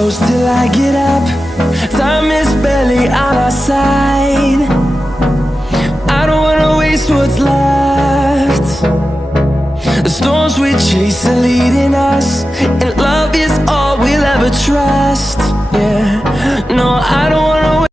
close till I get up. Time is barely on our side. I don't wanna waste what's left. The storms we chase are leading us, and love is all we'll ever trust. Yeah, no, I don't wanna wait.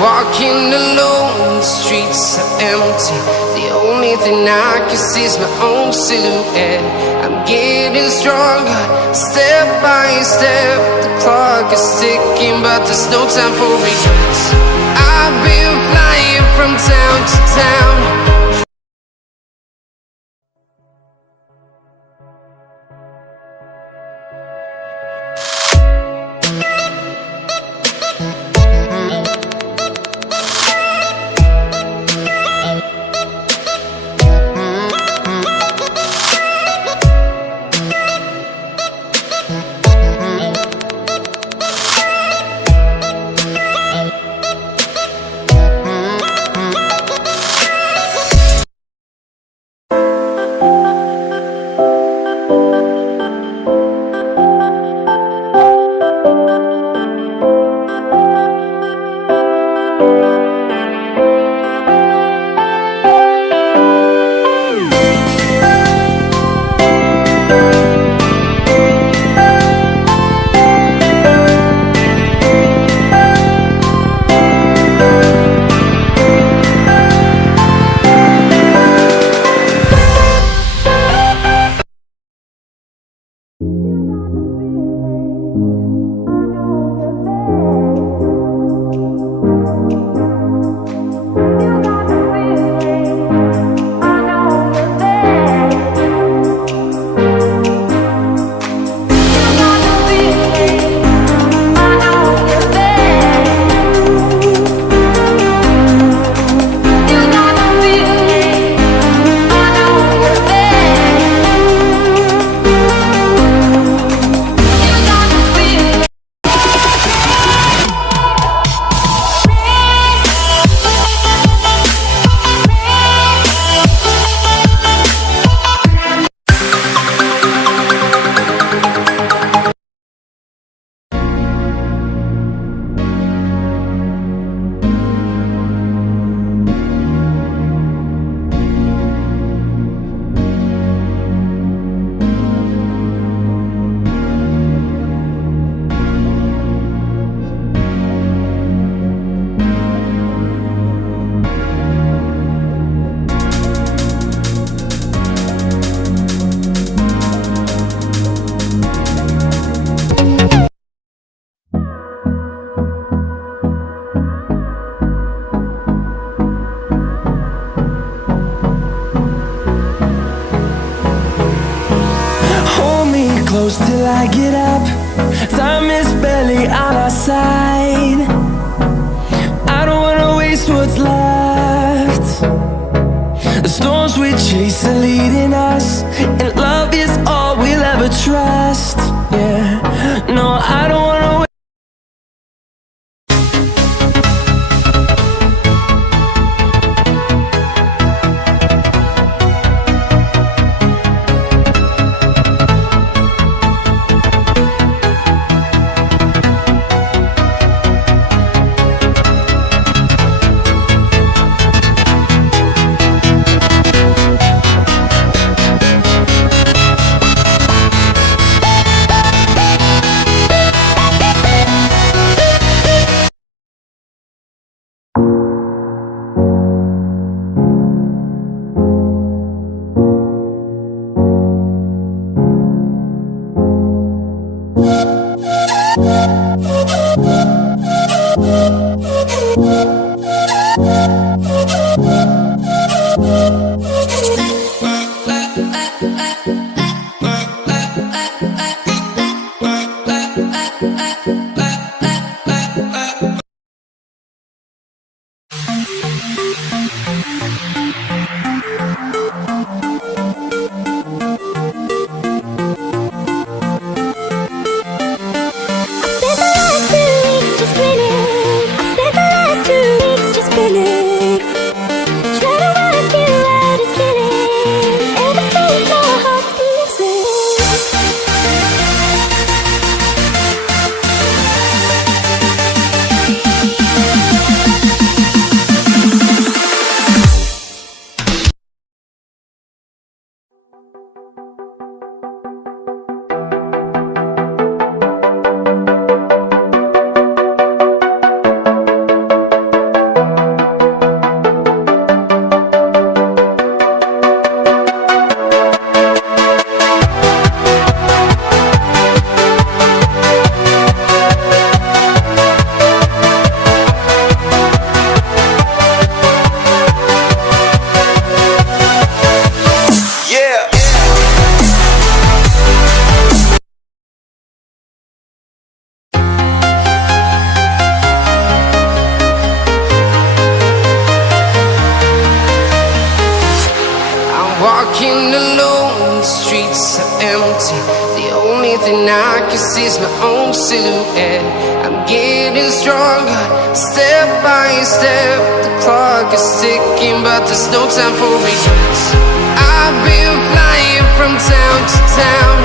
Walking alone, the streets are empty. The only thing I can see is my own silhouette. I'm getting stronger, step by step. The clock is ticking, but there's no time for regrets. I've been flying from town to town. get up. Time is barely on our side. I don't wanna waste what's left. The storms we chase are leading us, and love is all we'll ever trust. Yeah, no, I don't wanna wait. Walking alone, the streets are empty. The only thing I can see is my own silhouette. I'm getting stronger, step by step. The clock is ticking, but there's no time for regrets. I've been flying from town to town,